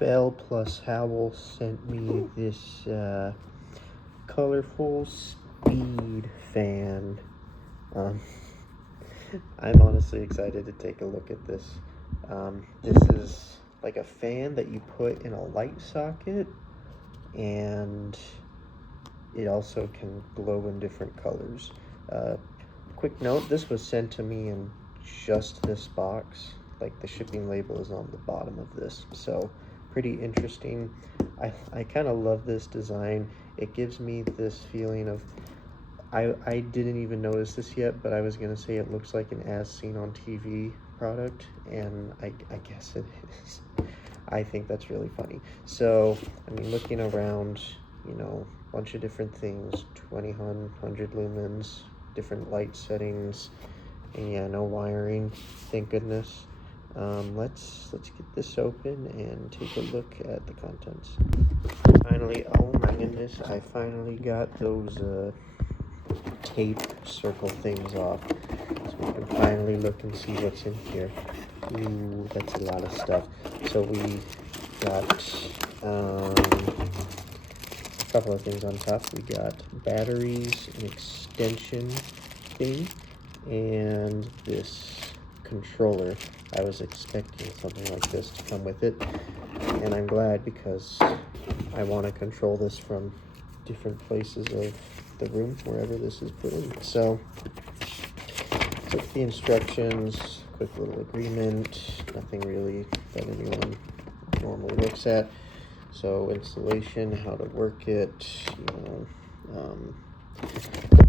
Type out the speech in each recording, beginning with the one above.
Bell+Howell sent me this colorful speed fan. I'm honestly excited to take a look at this. This is like a fan that you put in a light socket, and it also can glow in different colors. Quick note, this was sent to me in just this box. Like, the shipping label is on the bottom of this, so pretty interesting. I kind of love this design. It gives me this feeling of, I didn't even notice this yet, but I was gonna say it looks like an As Seen on TV product, and I guess it is. I think that's really funny. So, I mean, looking around, you know, a bunch of different things, 100 lumens, different light settings, and yeah, no wiring, thank goodness. Let's get this open and take a look at the contents. Finally, oh my goodness, I finally got those tape circle things off, so we can finally look and see what's in here. Ooh, that's a lot of stuff. So we got a couple of things on top. We got batteries, an extension thing, and this controller. I was expecting something like this to come with it, and I'm glad, because I want to control this from different places of the room, wherever this is put in. So, took the instructions, quick little agreement, nothing really that anyone normally looks at. So, installation, how to work it, you know,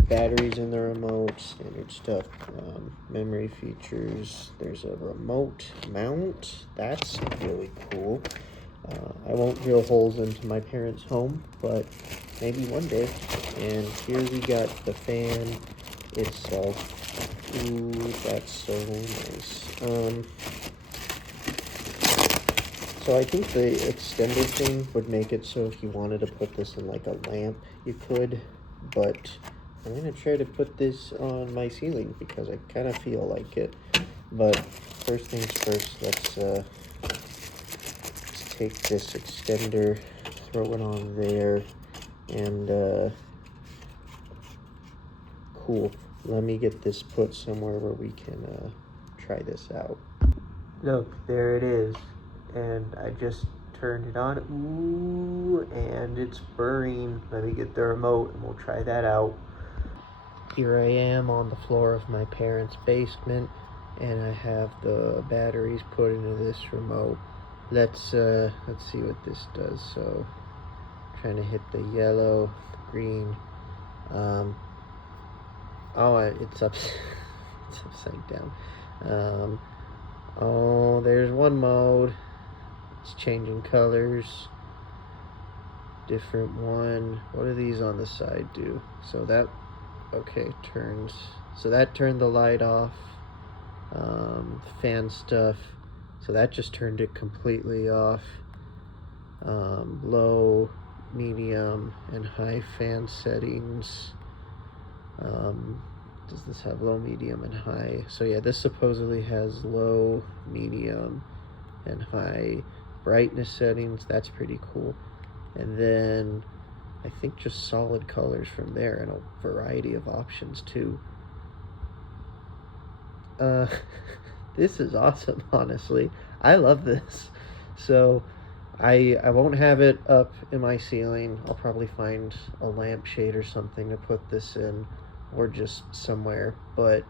batteries in the remote, standard stuff, memory features. There's a remote mount, that's really cool. I won't drill holes into my parents' home, but maybe one day. And here we got the fan itself. Ooh, that's so nice. So I think the extended thing would make it so if you wanted to put this in like a lamp, you could, but I'm gonna try to put this on my ceiling because I kind of feel like it. But first things first, let's take this extender, throw it on there, and cool. Let me get this put somewhere where we can try this out. Look, there it is, and I just turned it on. Ooh, and it's burring. Let me get the remote and we'll try that out. Here I am on the floor of my parents' basement, and I have the batteries put into this remote. Let's see what this does. So, trying to hit the yellow, the green. It's upside down. Oh, there's one mode. It's changing colors. Different one. What do these on the side do? So that, okay, turns. So that turned the light off. Fan stuff. So that just turned it completely off. Low, medium, and high fan settings. Does this have low, medium, and high? So yeah, this supposedly has low, medium, and high brightness settings. That's pretty cool. And then I think just solid colors from there, and a variety of options too. This is awesome, honestly. I love this. So I won't have it up in my ceiling. I'll probably find a lampshade or something to put this in, or just somewhere. But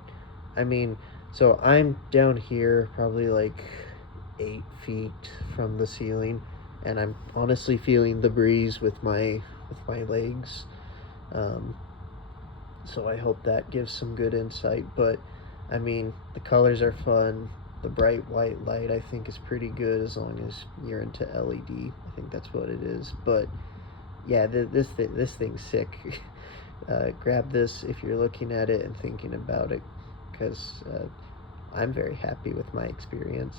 I mean, so I'm down here probably like 8 feet from the ceiling, and I'm honestly feeling the breeze with my legs. So I hope that gives some good insight. But I mean, the colors are fun. The bright white light I think is pretty good, as long as you're into LED. I think that's what it is. But yeah, this thing's sick. Grab this if you're looking at it and thinking about it, because I'm very happy with my experience.